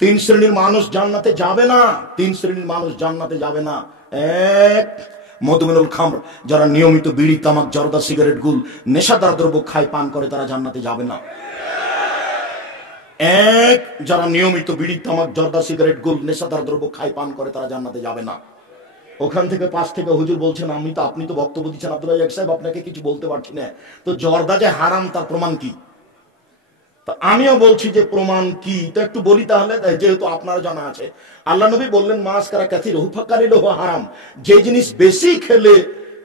তিন শ্রেণীর মানুষ জান্নাতে যাবে না। তিন শ্রেণীর মানুষ জান্নাতে যাবে না। এক, মধুমিনুল খামর, যারা নিয়মিত বিড়ি, তামাক, জর্দা, সিগারেট, গুল, নেশাদার দ্রব্য খায়, পান করে, তারা জান্নাতে যাবে না। এক, যারা নিয়মিত বিড়ি, তামাক, জর্দা, সিগারেট, গুল, নেশাদার দ্রব্য খায়, পান করে, তারা জান্নাতে যাবে না। ওখান থেকে পাশ থেকে হুজুর বলছেন, আপনি তো বক্তব্য দিচ্ছেন আব্দুল রাজ্জাক সাহেব, আপনাকে কিছু বলতে পারছি না, তো জর্দা যে হারাম তার প্রমাণ কি? আমিও বলছি যে প্রমাণ কি, তো একটু বলি তাহলে, যেহেতু আপনারা জানা আছে। আল্লাহ নবী বললেন, মাস কারা কাসির হুফাকারিল হারাম, যে জিনিস বেশি খেলে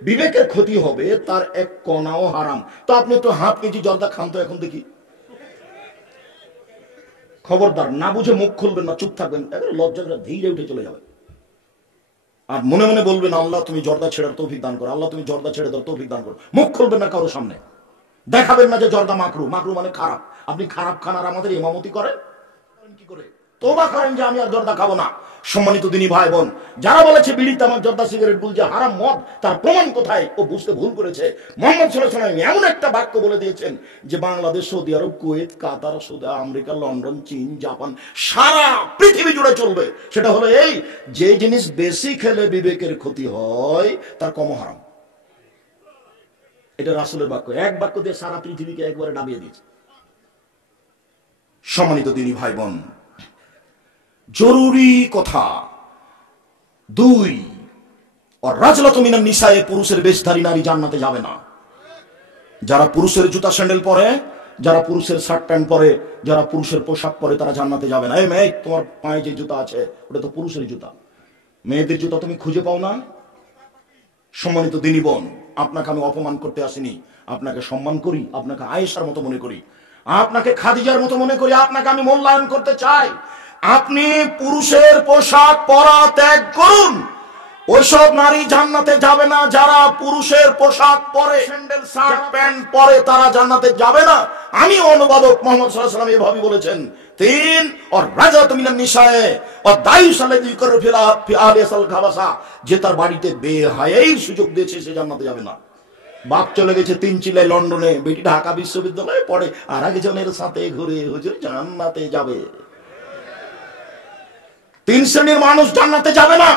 বিবেকের ক্ষতি হবে তার এক কণাও হারাম। তো আপনি তো হাফ কেজি জর্দা খান তো এখন দেখি। খবরদার, না বুঝে মুখ খুলবেন না, চুপ থাকবেন, লজ্জা করে ধীরে উঠে চলে যাবে। আর মনে মনে বলবেন, আল্লাহ তুমি জর্দা ছেড়ার তৌফিক দান করো, আল্লাহ তুমি জর্দা ছেড়ে দাও, তৌফিক দান করো। মুখ খুলবেন না কারোর সামনে, দেখাবেন না যে জর্দা মাকরু। মাকরু মানে খারাপ। আপনি খারাপ খান আর আমাদের ইমামতি করেন কি করে? তোবা করেন যে আমি আর জর্দা খাবো না। সম্মানিত দিনী ভাই বোন, যারা বলেছে বিড়ি, তামাক, জর্দা, সিগারেট, গুল যে হারাম মদ, তার প্রমাণ কোথায়? ও বুঝতে ভুল করেছে। মুহাম্মদ সাল্লাল্লাহু আলাইহি ওয়াসাল্লাম এমন একটা বাক্য বলে দিয়েছেন যে বাংলাদেশ, সৌদি আরব, কুয়েত, কাতার, সৌদি আমেরিকা, লন্ডন, চীন, জাপান, সারা পৃথিবী জুড়ে চলবে। সেটা হলো এই, যে জিনিস বেশি খেলে বিবেকের ক্ষতি হয় তার কম হারাম। এটা রাসূলের বাক্য। এক বাক্য দিয়ে সারা পৃথিবীকে একবারে নামিয়ে দিয়েছে। সম্মানিত দিনী ভাই বোন, জরুরি কথা দুই, আর রাজলাতু মিনান নিসায়ে, পুরুষের বেশধারী নারী জান্নাতে যাবে না। যারা পুরুষের জুতা স্যান্ডেল পরে, যারা পুরুষের শার্ট প্যান্ট পরে, যারা পুরুষের পোশাক পরে, তারা জান্নাতে যাবে না। এই মেয়ে, তোমার পায়ে যে জুতা আছে ওটা তো পুরুষের জুতা, মেয়েদের জুতা তুমি খুঁজে পাও না? সম্মানিত দিনী বোন, আপনাকে আমি অপমান করতে আসিনি, আপনাকে সম্মান করি, আপনাকে আয়েশার মতো মনে করি, আপনাকে খাদিজার মতো মনে করি, আপনাকে আমি মূল্যায়ন করতে চাই। আপনি পুরুষের পোশাক পরা ত্যাগ করুন। ওইসব নারী জান্নাতে যাবে না যারা পুরুষের পোশাক পরে, স্যান্ডেল, শার্ট, প্যান্ট পরে, তারা জান্নাতে যাবে না। আমি অনুবাদক মুহাম্মদ সাল্লাল্লাহু আলাইহি ওয়াসাল্লাম এভাবে বলেছেন। তিন, আর রাজাতু মিনান নিসায়ে ওয়া দায়ুস আল্লাযী ইউকাররু ফি আহলিহিল খাবাসা, যে তার বাড়িতে বেহায়ার সুযোগ দিয়েছে সে জান্নাতে যাবে না। বাপ চলে গেছে তিন চিলায় লন্ডনে, বেটি ঢাকা বিশ্ববিদ্যালয়ে পড়ে, আর একজনের সাথে ঘুরে হুজুর জান্নাতে যাবে। তিন শ্রেণীর মানুষ জান্নাতে যাবে না।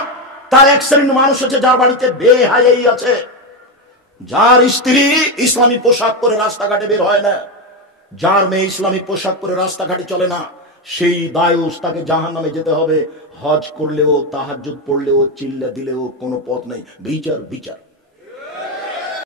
তার এক শ্রেণীর মানুষ হচ্ছে যার বাড়িতে বেহায়াই আছে, যার স্ত্রী ইসলামী পোশাক পরে রাস্তাঘাটে বের হয় না, যার মেয়ে ইসলামী পোশাক পরে রাস্তাঘাটে চলে না, সেই দায়ুস, তাকে জাহান্নামে যেতে হবে। হজ করলেও, তাহাজ্জুদ পড়লেও, চিল্লা দিলেও কোনো পথ নেই। বিচার বিচার।